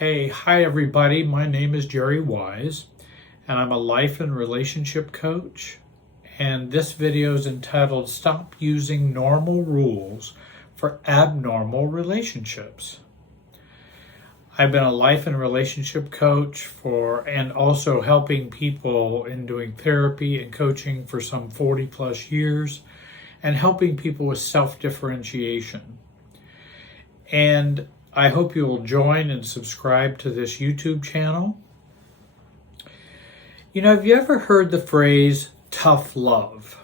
Hi everybody. My name is Jerry Wise, and I'm a life and relationship coach. And this video is entitled Stop Using Normal Rules for Abnormal Relationships. I've been a life and relationship coach and also helping people in doing therapy and coaching for some 40 plus years, and helping people with self-differentiation. And I hope you will join and subscribe to this YouTube channel. Have you ever heard the phrase tough love?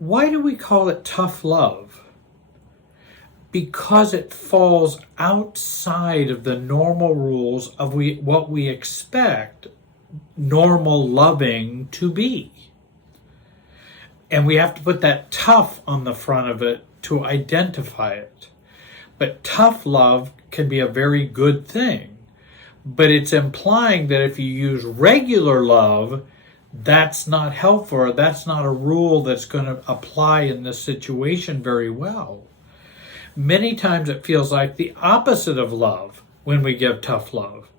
Why do we call it tough love? Because it falls outside of the normal rules of what we expect normal loving to be. And we have to put that tough on the front of it to identify it. But tough love can be a very good thing. But it's implying that if you use regular love, that's not helpful, or that's not a rule that's going to apply in this situation very well. Many times it feels like the opposite of love when we give tough love.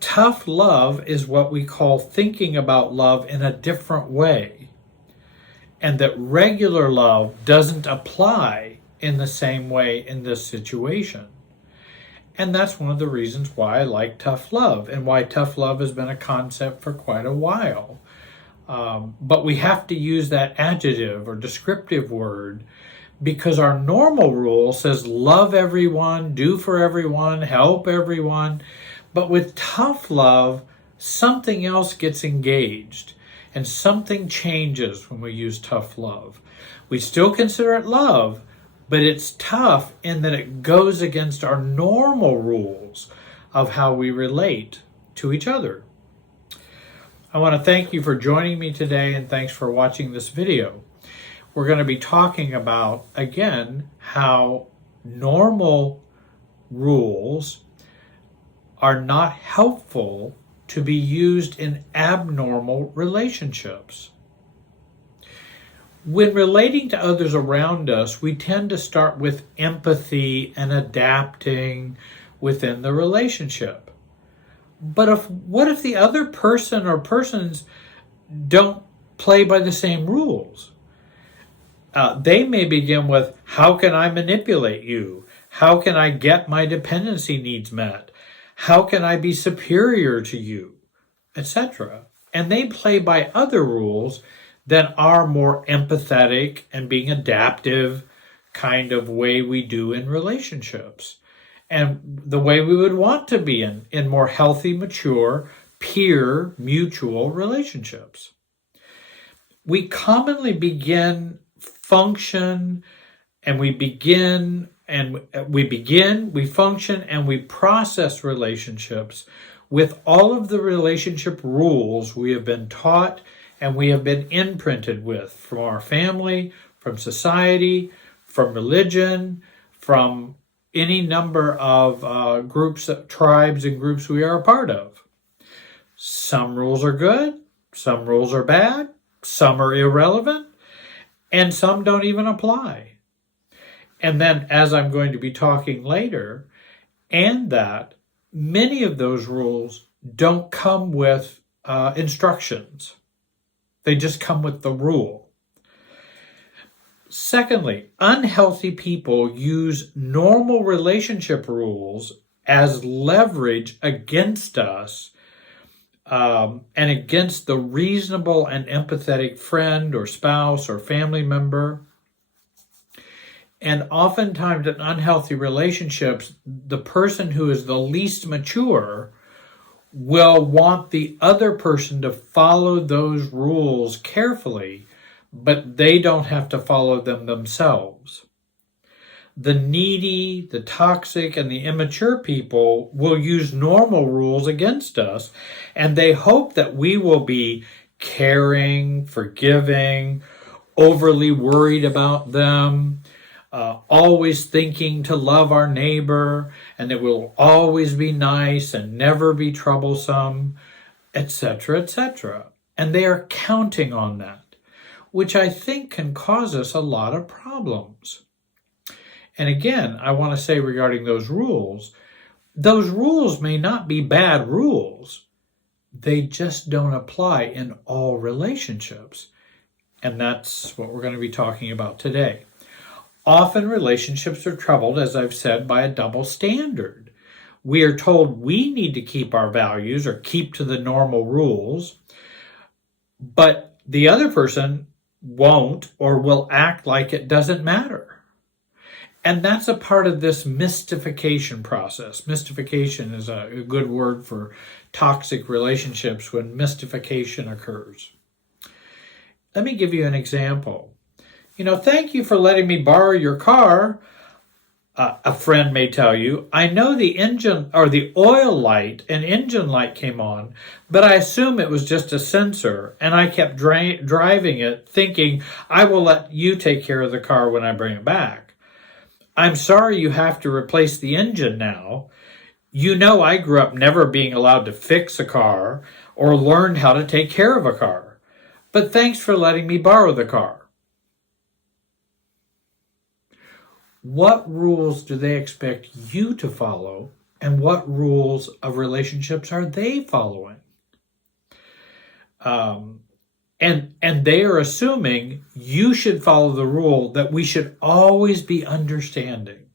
Tough love is what we call thinking about love in a different way. And that regular love doesn't apply in the same way in this situation. And that's one of the reasons why I like tough love, and why tough love has been a concept for quite a while. But we have to use that adjective or descriptive word because our normal rule says love everyone, do for everyone, help everyone. But with tough love, something else gets engaged and something changes when we use tough love. We still consider it love, but it's tough in that it goes against our normal rules of how we relate to each other. I want to thank you for joining me today, and thanks for watching this video. We're going to be talking about, again, how normal rules are not helpful to be used in abnormal relationships. When relating to others around us, we tend to start with empathy and adapting within the relationship. But what if the other person or persons don't play by the same rules? They may begin with, how can I manipulate you? How can I get my dependency needs met? How can I be superior to you? Etc. And they play by other rules than our more empathetic and being adaptive kind of way we do in relationships, and the way we would want to be in more healthy, mature, peer, mutual relationships. We commonly begin, function, and we function and we process relationships with all of the relationship rules we have been taught and we have been imprinted with from our family, from society, from religion, from any number of groups, tribes, and groups we are a part of. Some rules are good, some rules are bad, some are irrelevant, and some don't even apply. And then, as I'm going to be talking later, and that many of those rules don't come with instructions. They just come with the rule. Secondly, unhealthy people use normal relationship rules as leverage against us and against the reasonable and empathetic friend or spouse or family member. And oftentimes in unhealthy relationships, the person who is the least mature will want the other person to follow those rules carefully, but they don't have to follow them themselves. The needy, the toxic, and the immature people will use normal rules against us, and they hope that we will be caring, forgiving, overly worried about them, always thinking to love our neighbor, and that we'll always be nice and never be troublesome, etc., etc. And they are counting on that, which I think can cause us a lot of problems. And again, I want to say regarding those rules, those rules may not be bad rules. They just don't apply in all relationships. And that's what we're going to be talking about today. Often relationships are troubled, as I've said, by a double standard. We are told we need to keep our values or keep to the normal rules, but the other person won't or will act like it doesn't matter. And that's a part of this mystification process. Mystification is a good word for toxic relationships when mystification occurs. Let me give you an example. Thank you for letting me borrow your car. A friend may tell you, I know the engine or the oil light and engine light came on, but I assume it was just a sensor, and I kept driving it thinking I will let you take care of the car when I bring it back. I'm sorry you have to replace the engine now. I grew up never being allowed to fix a car or learn how to take care of a car, but thanks for letting me borrow the car. What rules do they expect you to follow, and what rules of relationships are they following? And they are assuming you should follow the rule that we should always be understanding,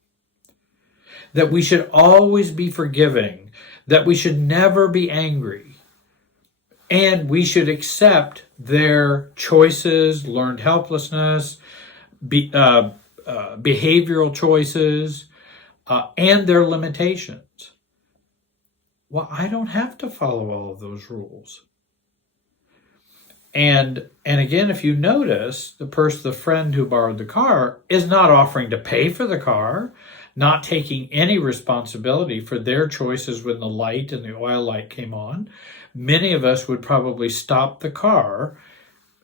that we should always be forgiving, that we should never be angry, and we should accept their choices, learned helplessness, behavioral choices, and their limitations. Well, I don't have to follow all of those rules. And again, if you notice, the friend who borrowed the car is not offering to pay for the car, not taking any responsibility for their choices when the light and the oil light came on. Many of us would probably stop the car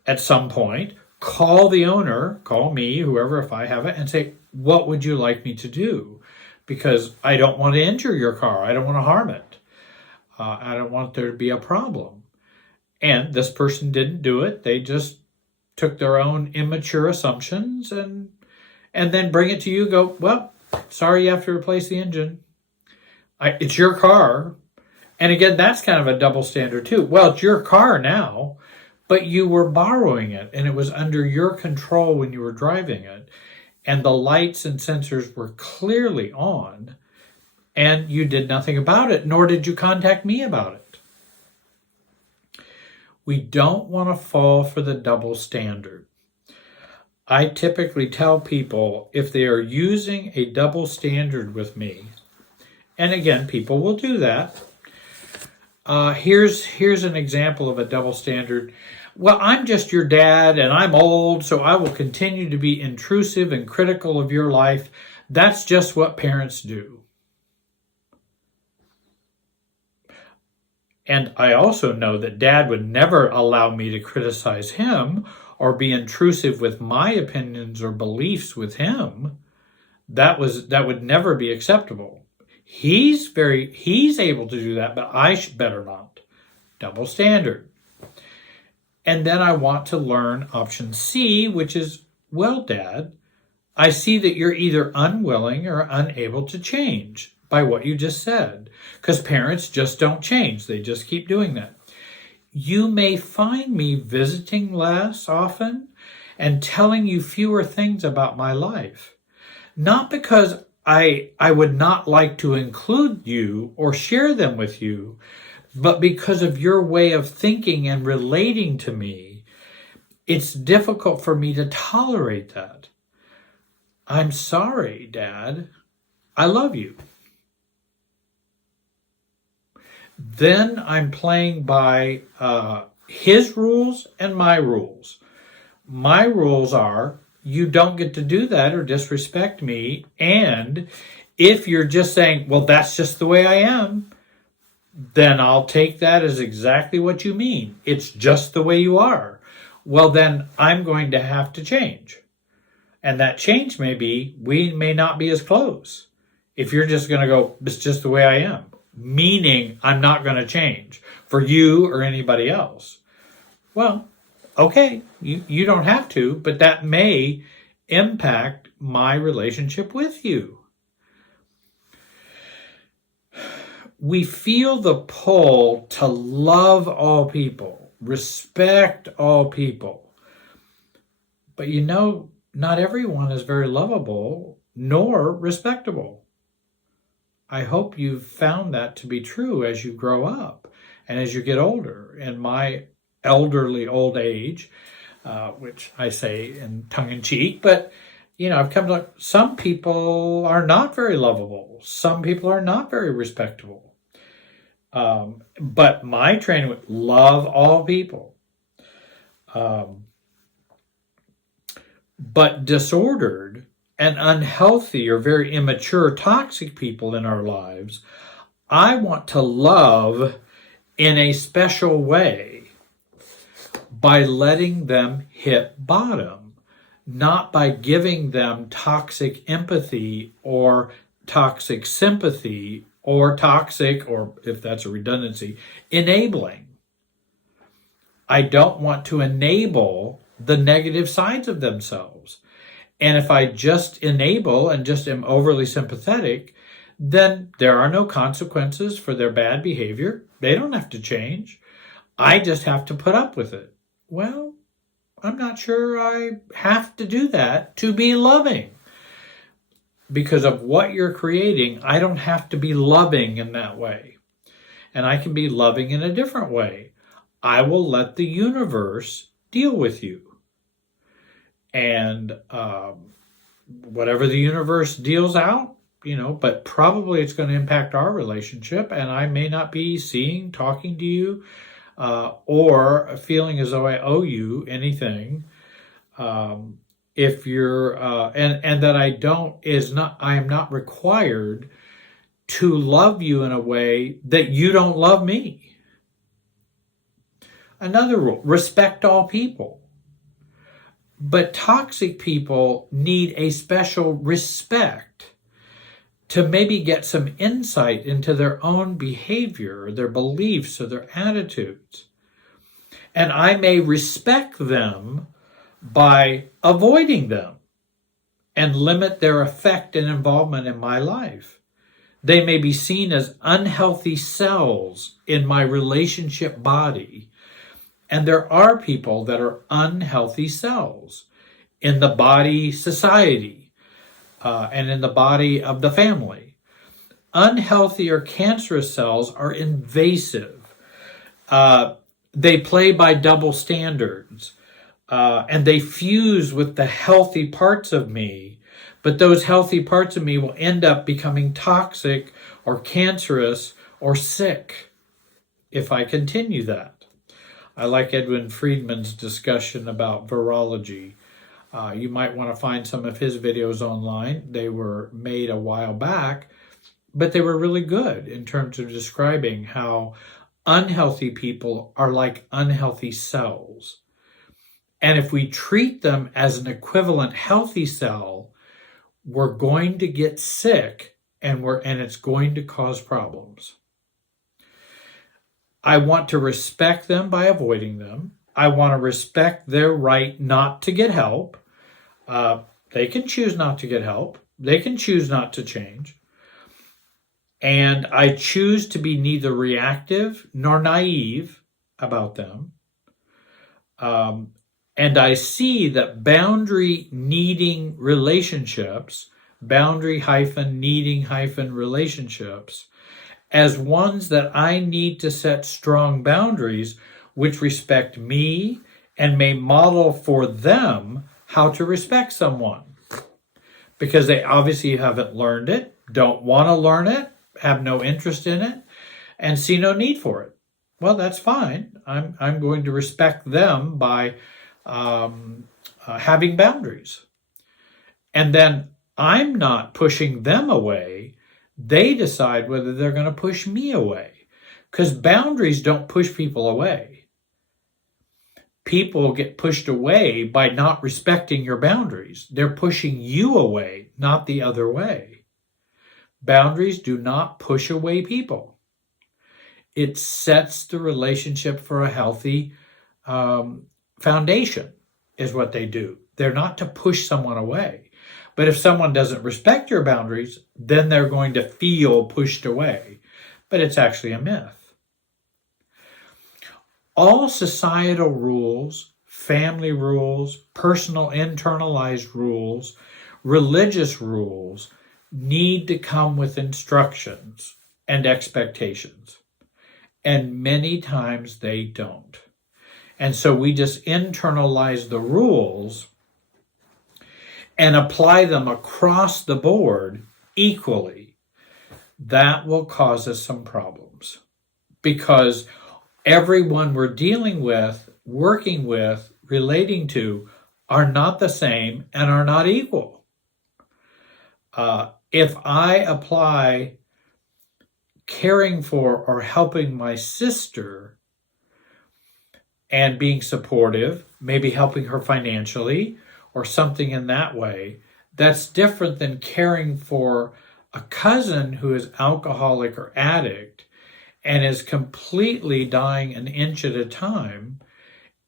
at some point, call the owner, call me, whoever, if I have it, and say, what would you like me to do? Because I don't want to injure your car. I don't want to harm it. I don't want there to be a problem. And this person didn't do it. They just took their own immature assumptions and then bring it to you, go, well, sorry you have to replace the engine. It's your car. And again, that's kind of a double standard too. Well, it's your car now, but you were borrowing it and it was under your control when you were driving it. And the lights and sensors were clearly on and you did nothing about it, nor did you contact me about it. We don't want to fall for the double standard. I typically tell people if they are using a double standard with me, and again, people will do that. Here's an example of a double standard. Well, I'm just your dad and I'm old, so I will continue to be intrusive and critical of your life. That's just what parents do. And I also know that dad would never allow me to criticize him or be intrusive with my opinions or beliefs with him. That would never be acceptable. He's able to do that, but I better not. Double standard. And then I want to learn option C, which is, well, Dad, I see that you're either unwilling or unable to change by what you just said, because parents just don't change. They just keep doing that. You may find me visiting less often and telling you fewer things about my life, not because I would not like to include you or share them with you, but because of your way of thinking and relating to me. It's difficult for me to tolerate that. I'm sorry, Dad. I love you. Then I'm playing by his rules and my rules. My rules are, you don't get to do that or disrespect me. And if you're just saying, well, that's just the way I am, then I'll take that as exactly what you mean. It's just the way you are. Well, then I'm going to have to change. And that change may be, we may not be as close. If you're just going to go, it's just the way I am, meaning I'm not going to change for you or anybody else. Well, okay, you don't have to, but that may impact my relationship with you. we feel the pull to love all people, respect all people. But not everyone is very lovable nor respectable. I hope you've found that to be true as you grow up and as you get older. In my elderly old age, which I say in tongue-in-cheek, but I've come to some people are not very lovable. Some people are not very respectable. But my training would love all people. But disordered and unhealthy or very immature, toxic people in our lives, I want to love in a special way by letting them hit bottom, not by giving them toxic empathy or toxic sympathy or toxic, or if that's a redundancy, enabling. I don't want to enable the negative sides of themselves. And if I just enable and just am overly sympathetic, then there are no consequences for their bad behavior. They don't have to change. I just have to put up with it. Well, I'm not sure I have to do that to be loving. Because of what you're creating, I don't have to be loving in that way. And I can be loving in a different way. I will let the universe deal with you. And whatever the universe deals out, but probably it's going to impact our relationship. And I may not be talking to you, or feeling as though I owe you anything. If you're, and that I am not required to love you in a way that you don't love me. Another rule, respect all people. But toxic people need a special respect to maybe get some insight into their own behavior, or their beliefs, or their attitudes. And I may respect them by avoiding them and limit their effect and involvement in my life. They may be seen as unhealthy cells in my relationship body. And there are people that are unhealthy cells in the body society and in the body of the family. Unhealthy or cancerous cells are invasive. They play by double standards. And they fuse with the healthy parts of me. But those healthy parts of me will end up becoming toxic or cancerous or sick if I continue that. I like Edwin Friedman's discussion about virology. You might want to find some of his videos online. They were made a while back, but they were really good in terms of describing how unhealthy people are like unhealthy cells. And if we treat them as an equivalent healthy cell, we're going to get sick and it's going to cause problems. I want to respect them by avoiding them. I want to respect their right not to get help. They can choose not to get help. They can choose not to change. And I choose to be neither reactive nor naive about them. And I see that boundary-needing relationships, boundary-needing relationships, as ones that I need to set strong boundaries which respect me and may model for them how to respect someone. Because they obviously haven't learned it, don't want to learn it, have no interest in it, and see no need for it. Well, that's fine. I'm going to respect them by having boundaries. And then I'm not pushing them away. They decide whether they're going to push me away. Because boundaries don't push people away. People get pushed away by not respecting your boundaries. They're pushing you away, not the other way. Boundaries do not push away people. It sets the relationship for a healthy foundation, is what they do. They're not to push someone away. But if someone doesn't respect your boundaries, then they're going to feel pushed away. but it's actually a myth. All societal rules, family rules, personal internalized rules, religious rules need to come with instructions and expectations. And many times they don't. And so we just internalize the rules and apply them across the board equally. That will cause us some problems because everyone we're dealing with, working with, relating to are not the same and are not equal. If I apply caring for or helping my sister and being supportive, maybe helping her financially or something in that way, that's different than caring for a cousin who is alcoholic or addict and is completely dying an inch at a time,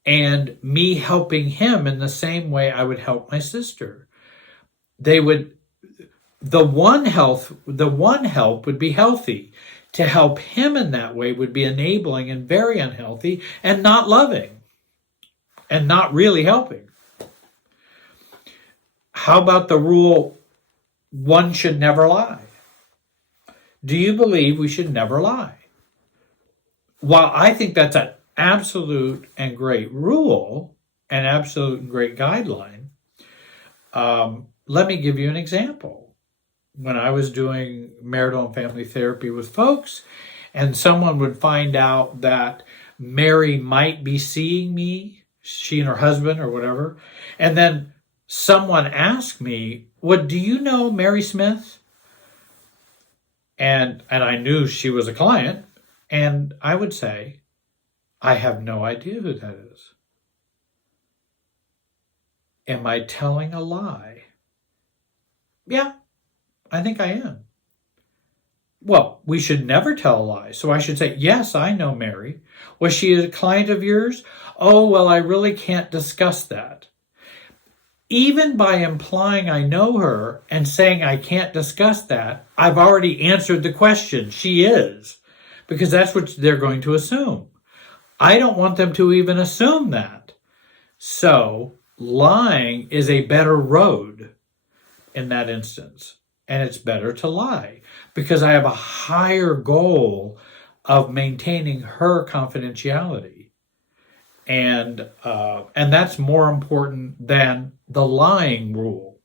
and me helping him in the same way I would help my sister. The one help would be healthy. To help him in that way would be enabling and very unhealthy and not loving and not really helping. How about the rule, one should never lie? Do you believe we should never lie? While I think that's an absolute and great rule, an absolute and great guideline, let me give you an example. When I was doing marital and family therapy with folks, and someone would find out that Mary might be seeing me, she and her husband or whatever, and then someone asked me, "What do you know Mary Smith?" And I knew she was a client, and I would say, "I have no idea who that is." Am I telling a lie? Yeah, I think I am. Well, we should never tell a lie. So I should say, yes, I know Mary. Was she a client of yours? Oh, well, I really can't discuss that. Even by implying I know her and saying I can't discuss that, I've already answered the question. She is. Because that's what they're going to assume. I don't want them to even assume that. So lying is a better road in that instance. And it's better to lie because I have a higher goal of maintaining her confidentiality. And that's more important than the lying rule.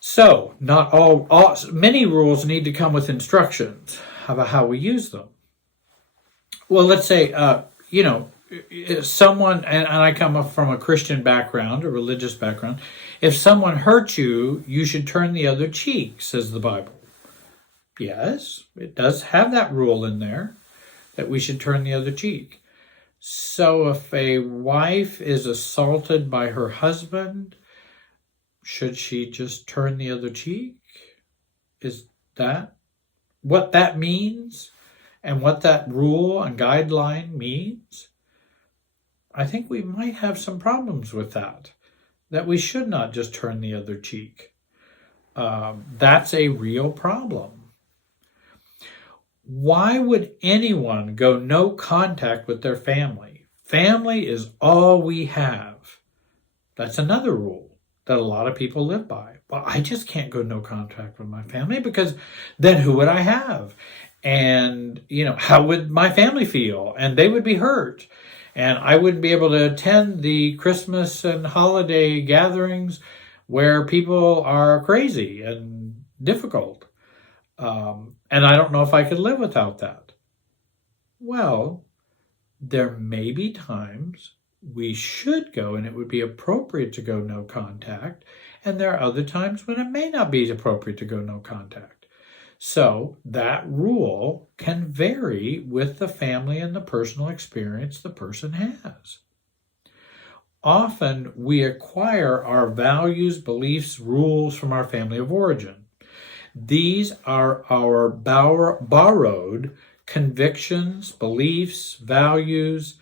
So not many rules need to come with instructions about how we use them. Well, let's say, someone, and I come up from a Christian background, a religious background, if someone hurts you, you should turn the other cheek, says the Bible. Yes, it does have that rule in there that we should turn the other cheek. So if a wife is assaulted by her husband, should she just turn the other cheek? Is that what that means and what that rule and guideline means? I think we might have some problems with that we should not just turn the other cheek. That's a real problem. Why would anyone go no contact with their family? Family is all we have. That's another rule that a lot of people live by. Well, I just can't go no contact with my family because then who would I have? And, how would my family feel? And they would be hurt. And I wouldn't be able to attend the Christmas and holiday gatherings where people are crazy and difficult. And I don't know if I could live without that. Well, there may be times we should go and it would be appropriate to go no contact. And there are other times when it may not be appropriate to go no contact. So that rule can vary with the family and the personal experience the person has. Often we acquire our values, beliefs, rules from our family of origin. These are our borrowed convictions, beliefs, values,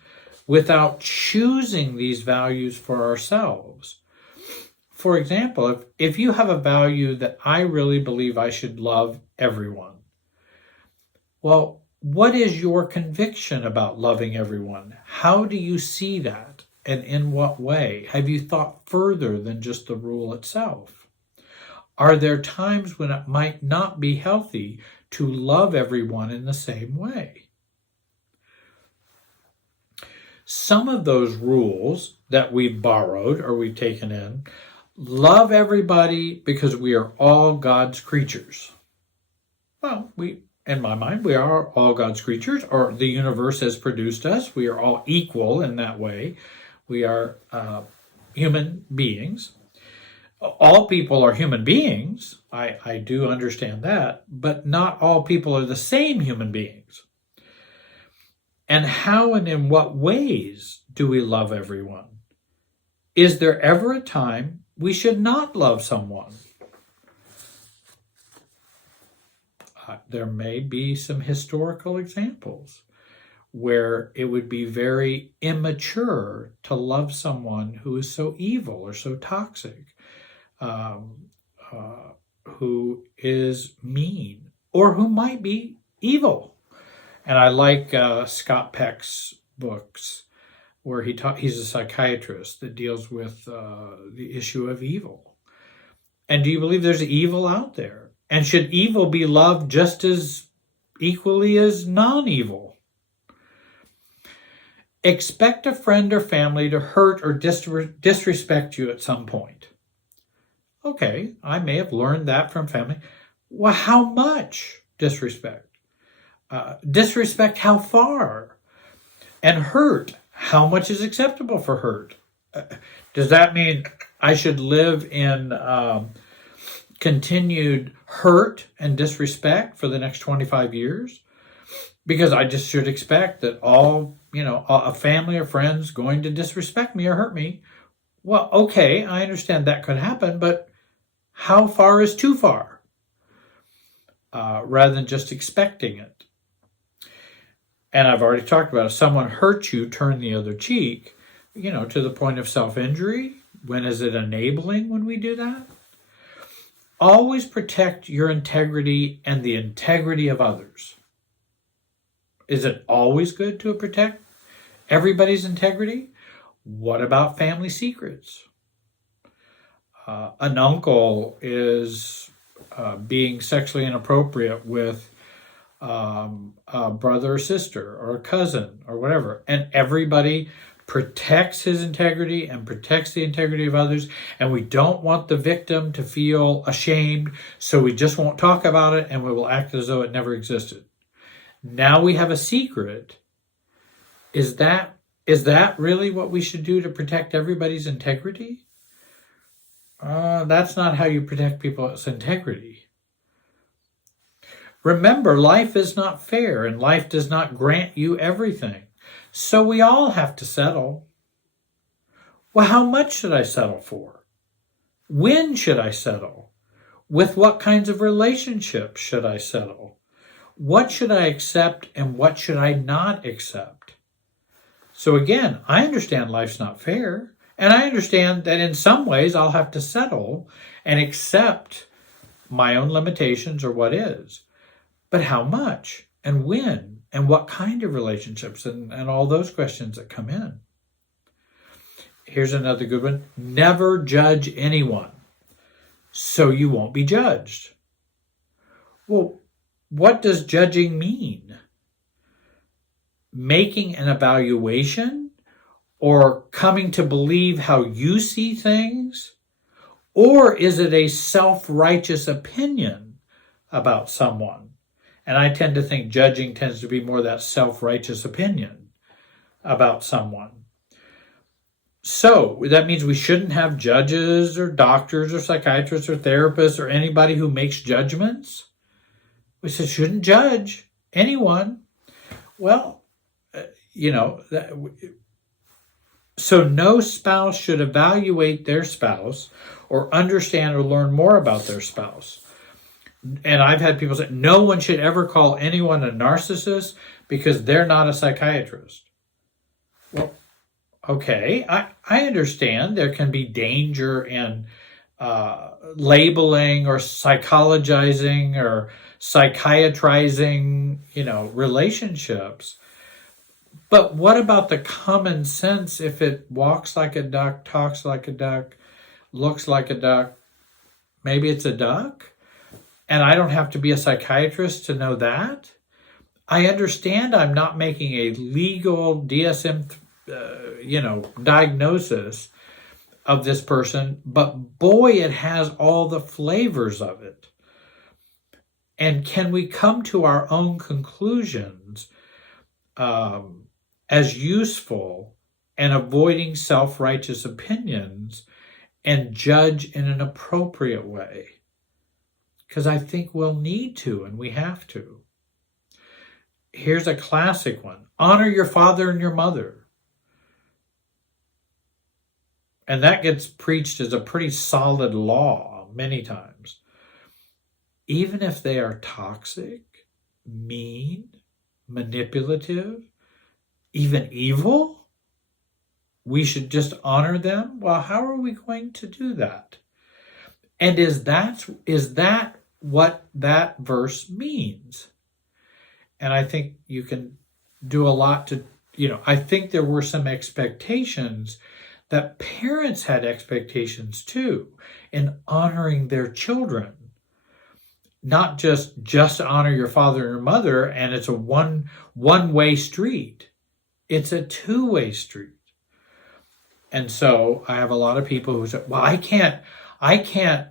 without choosing these values for ourselves. For example, if you have a value that I really believe I should love everyone, Well, what is your conviction about loving everyone? How do you see that? And in what way? Have you thought further than just the rule itself? Are there times when it might not be healthy to love everyone in the same way? Some of those rules that we've borrowed or we've taken in, love everybody because we are all God's creatures. Well, in my mind, we are all God's creatures, or the universe has produced us. We are all equal in that way. We are human beings. All people are human beings. I do understand that, but not all people are the same human beings. And how and in what ways do we love everyone? Is there ever a time we should not love someone? There may be some historical examples where it would be very immature to love someone who is so evil or so toxic, who is mean, or who might be evil. And I like Scott Peck's books, where he's a psychiatrist that deals with the issue of evil. And do you believe there's evil out there? And should evil be loved just as equally as non-evil? Expect a friend or family to hurt or disrespect you at some point. Okay, I may have learned that from family. Well, how much disrespect? Disrespect how far? And hurt, how much is acceptable for hurt? Does that mean I should live in continued hurt and disrespect for the next 25 years? Because I just should expect that a family or friends going to disrespect me or hurt me. Well, okay, I understand that could happen, but how far is too far? Rather than just expecting it. And I've already talked about, if someone hurts you, turn the other cheek, to the point of self-injury. When is it enabling when we do that? Always protect your integrity and the integrity of others. Is it always good to protect everybody's integrity? What about family secrets? An uncle is being sexually inappropriate with a brother or sister or a cousin or whatever, and everybody protects his integrity and protects the integrity of others, and we don't want the victim to feel ashamed, so we just won't talk about it and we will act as though it never existed. Now we have a secret. Is that really what we should do to protect everybody's integrity? That's not how you protect people's integrity. Remember, life is not fair, and life does not grant you everything. So we all have to settle. Well, how much should I settle for? When should I settle? With what kinds of relationships should I settle? What should I accept and what should I not accept? So again, I understand life's not fair. And I understand that in some ways I'll have to settle and accept my own limitations or what is. But how much and when and what kind of relationships and all those questions that come in. Here's another good one. Never judge anyone, so you won't be judged. Well, what does judging mean? Making an evaluation or coming to believe how you see things? Or is it a self-righteous opinion about someone? And I tend to think judging tends to be more that self-righteous opinion about someone. So that means we shouldn't have judges or doctors or psychiatrists or therapists or anybody who makes judgments. We shouldn't judge anyone. Well, so no spouse should evaluate their spouse or understand or learn more about their spouse. And I've had people say, no one should ever call anyone a narcissist because they're not a psychiatrist. Well, okay, I understand there can be danger and labeling or psychologizing or psychiatrizing, relationships. But what about the common sense if it walks like a duck, talks like a duck, looks like a duck? Maybe it's a duck? And I don't have to be a psychiatrist to know that? I understand I'm not making a legal DSM, diagnosis of this person, but boy, it has all the flavors of it. And can we come to our own conclusions as useful and avoiding self-righteous opinions and judge in an appropriate way? Because I think we'll need to, and we have to. Here's a classic one. Honor your father and your mother. And that gets preached as a pretty solid law many times. Even if they are toxic, mean, manipulative, even evil, we should just honor them? Well, how are we going to do that? And is that what that verse means? And I think you can do a lot to, I think there were some expectations that parents had expectations too in honoring their children. Not just honor your father and your mother and it's a one-way street. It's a two-way street. And so I have a lot of people who say, well, I can't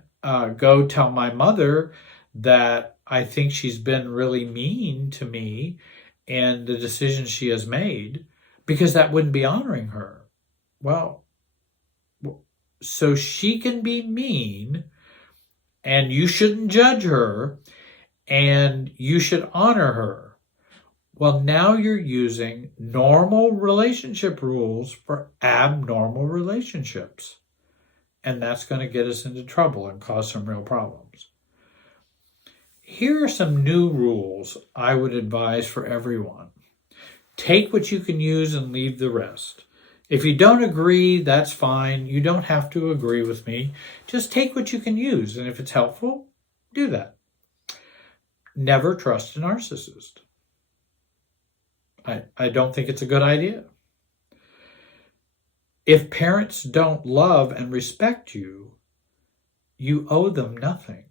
go tell my mother that I think she's been really mean to me and the decisions she has made, because that wouldn't be honoring her. Well, so she can be mean and you shouldn't judge her and you should honor her. Well, now you're using normal relationship rules for abnormal relationships. And that's going to get us into trouble and cause some real problems. Here are some new rules I would advise for everyone. Take what you can use and leave the rest. If you don't agree, that's fine. You don't have to agree with me. Just take what you can use. And if it's helpful, do that. Never trust a narcissist. I don't think it's a good idea. If parents don't love and respect you, you owe them nothing.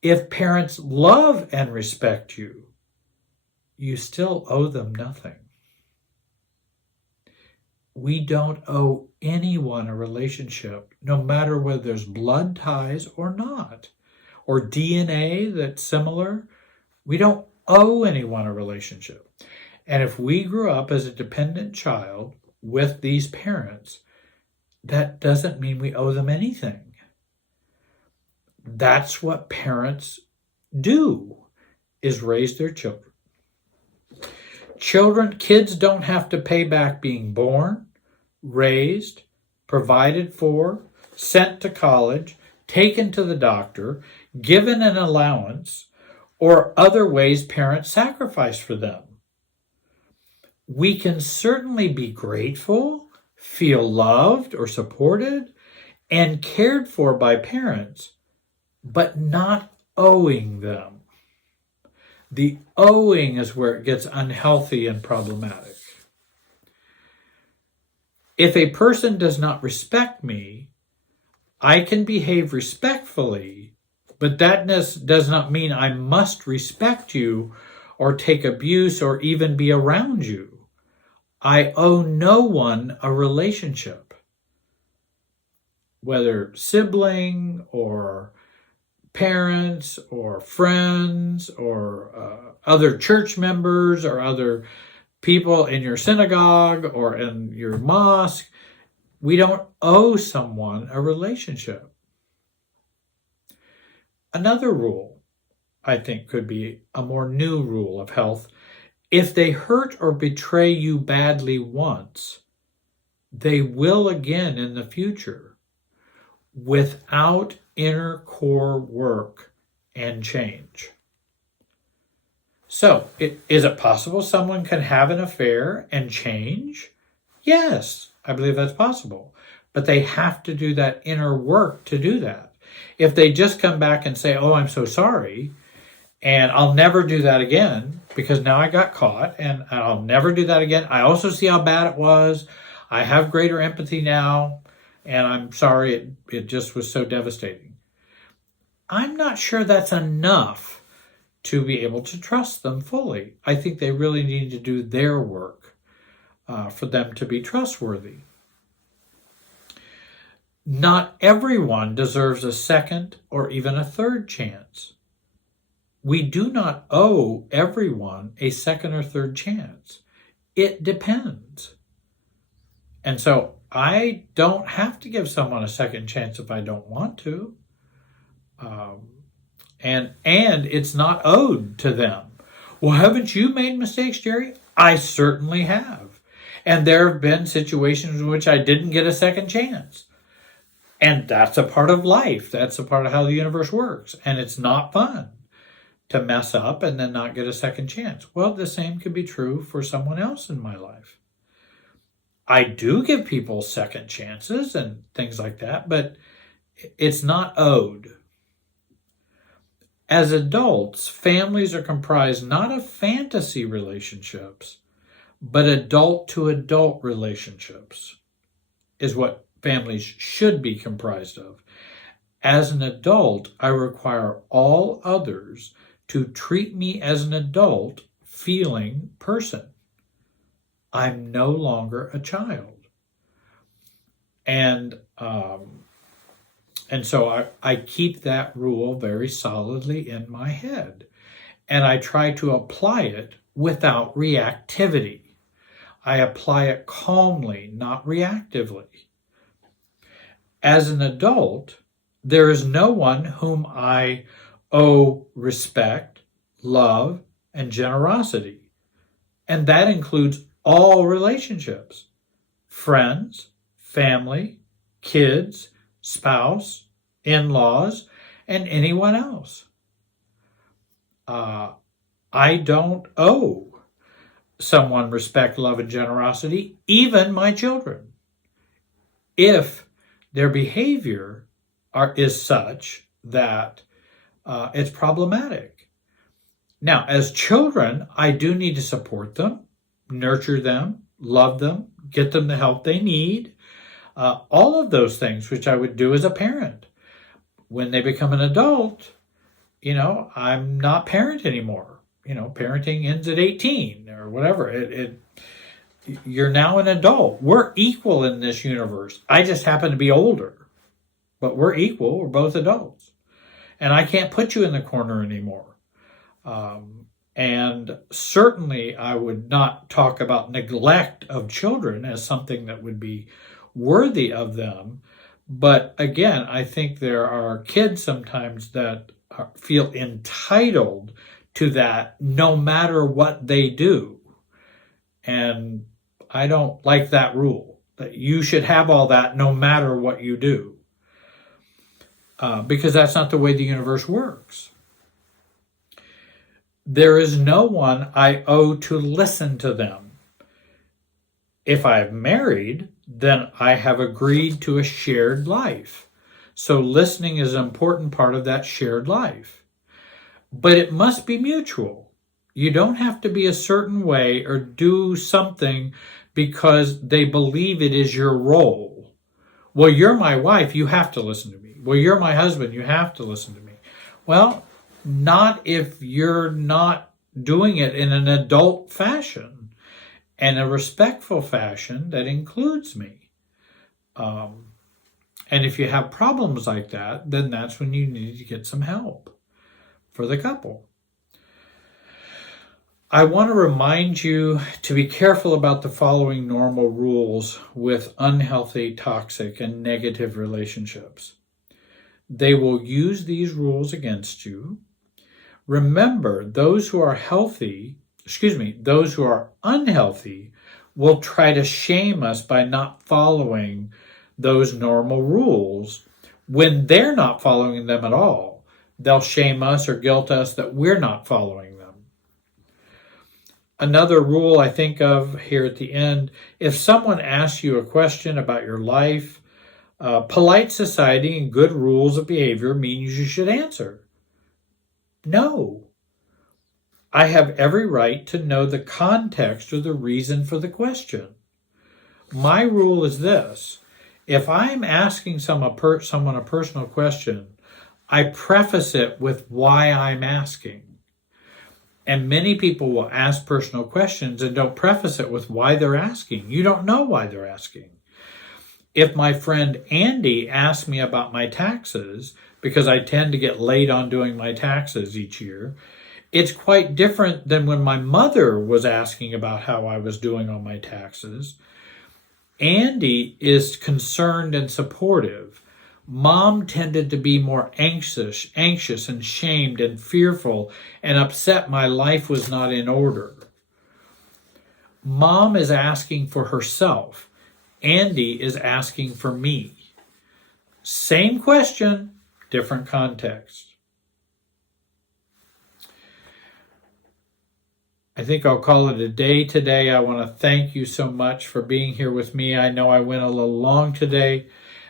If parents love and respect you, you still owe them nothing. We don't owe anyone a relationship, no matter whether there's blood ties or not, or DNA that's similar. We don't owe anyone a relationship. And if we grew up as a dependent child with these parents, that doesn't mean we owe them anything. That's what parents do, is raise their children. Kids don't have to pay back being born, raised, provided for, sent to college, taken to the doctor, given an allowance, or other ways parents sacrifice for them. We can certainly be grateful, feel loved or supported, and cared for by parents, but not owing them. The owing is where it gets unhealthy and problematic. If a person does not respect me, I can behave respectfully, but that does not mean I must respect you or take abuse or even be around you. I owe no one a relationship, whether sibling or parents or friends or other church members or other people in your synagogue or in your mosque. We don't owe someone a relationship. Another rule, I think, could be a more new rule of health. If they hurt or betray you badly once, they will again in the future without inner core work and change. So, is it possible someone can have an affair and change? Yes, I believe that's possible. but they have to do that inner work to do that. If they just come back and say, oh, I'm so sorry, and I'll never do that again because now I got caught and I'll never do that again. I also see how bad it was. I have greater empathy now and I'm sorry it just was so devastating. I'm not sure that's enough to be able to trust them fully. I think they really need to do their work for them to be trustworthy. Not everyone deserves a second or even a third chance. We do not owe everyone a second or third chance. It depends. And so I don't have to give someone a second chance if I don't want to. And it's not owed to them. Well, haven't you made mistakes, Jerry? I certainly have. And there have been situations in which I didn't get a second chance. And that's a part of life. That's a part of how the universe works. And it's not fun to mess up and then not get a second chance. Well, the same could be true for someone else in my life. I do give people second chances and things like that, but it's not owed. As adults, families are comprised not of fantasy relationships, but adult-to-adult relationships is what families should be comprised of. As an adult, I require all others to treat me as an adult feeling person. I'm no longer a child. And so I keep that rule very solidly in my head. And I try to apply it without reactivity. I apply it calmly, not reactively. As an adult, there is no one whom I owe respect, love, and generosity. And that includes all relationships, friends, family, kids, spouse, in-laws, and anyone else. I don't owe someone respect, love, and generosity, even my children, if their behavior is such that it's problematic. Now, as children, I do need to support them, nurture them, love them, get them the help they need, all of those things which I would do as a parent. When they become an adult, I'm not parent anymore. Parenting ends at 18 or whatever. You're now an adult. We're equal in this universe. I just happen to be older, but we're equal. We're both adults. And I can't put you in the corner anymore. And certainly I would not talk about neglect of children as something that would be worthy of them. But again, I think there are kids sometimes that feel entitled to that no matter what they do. And I don't like that rule, that you should have all that no matter what you do. Because that's not the way the universe works. There is no one I owe to listen to them. If I've married, then I have agreed to a shared life. So listening is an important part of that shared life. But it must be mutual. You don't have to be a certain way or do something because they believe it is your role. Well, you're my wife, you have to listen to me. Well, you're my husband, you have to listen to me. Well, not if you're not doing it in an adult fashion and a respectful fashion that includes me. And if you have problems like that, then that's when you need to get some help for the couple. I want to remind you to be careful about the following normal rules with unhealthy, toxic, and negative relationships. They will use these rules against you. Remember, those who are unhealthy will try to shame us by not following those normal rules when they're not following them at all. They'll shame us or guilt us that we're not following them. Another rule I think of here at the end, if someone asks you a question about your life, Polite society and good rules of behavior means you should answer. No. I have every right to know the context or the reason for the question. My rule is this. If I'm asking someone a personal question, I preface it with why I'm asking. And many people will ask personal questions and don't preface it with why they're asking. You don't know why they're asking. If my friend Andy asks me about my taxes, because I tend to get late on doing my taxes each year, it's quite different than when my mother was asking about how I was doing on my taxes. Andy is concerned and supportive. Mom tended to be more anxious and shamed and fearful and upset my life was not in order. Mom is asking for herself. Andy is asking for me. Same question, different context. I think I'll call it a day today. I want to thank you so much for being here with me. I know I went a little long today.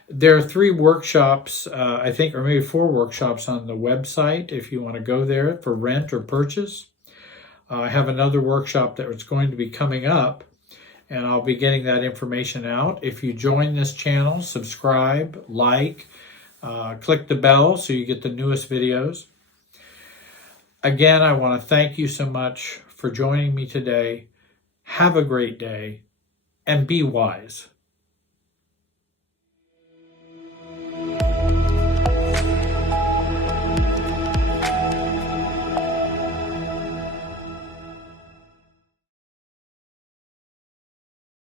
There are 3 workshops, I think, or maybe 4 workshops on the website if you want to go there for rent or purchase. I have another workshop that is going to be coming up, and I'll be getting that information out. If you join this channel, subscribe, like, click the bell so you get the newest videos. Again, I want to thank you so much for joining me today. Have a great day and be wise.